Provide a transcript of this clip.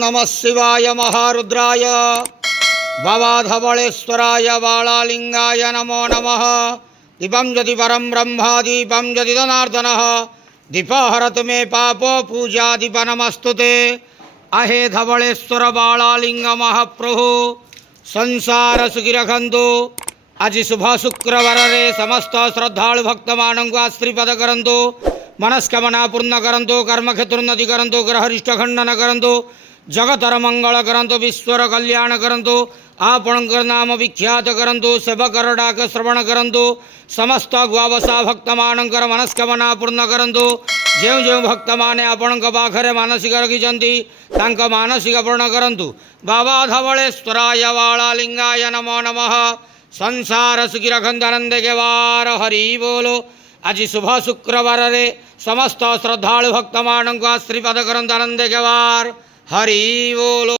नमः शिवाय महारुद्राय भवाधवलेश्वराय बालालिंगाय नमो नमः। दीपं ज्योति परं ब्रह्म दीपं ज्योति जनार्दनः दीपहरतु मे पापो पूजा दीप नमस्तुते। अहे धवलेश्वर बालालिंग महाप्रभु संसार सुखी रखंतु। आज शुभ शुक्रवार रे समस्त श्रद्धालु भक्त मानक आशीर्वाद करंतु, मनस्कामना पूर्ण करंतु, कर्मक्षेत्रोन्नति करंतु, ग्रहरिष्ट खंडन करंतु, जगतर मंगल करंतु, विश्वर कल्याण करंतु, आपणकर नाम विख्यात करंतु, सेवकर डाक श्रवण करंतु, समस्त गुआवसा भक्त मानकर मनस्कामना पूर्ण करंतु। जो जो भक्त माने आपण पाखरे मानसिक रखिंट तांक मानसिक पूर्ण करंतु। बाबा धवलेश्वराय बालालिंगाय नमो नमः। संसार सुखी रखंतु आनंद के वार हरि बोलो। आज शुभ शुक्रवार रे समस्त श्रद्धालु भक्त मानक आशीर्वाद करंतु आनंद के वार हरि बोलो।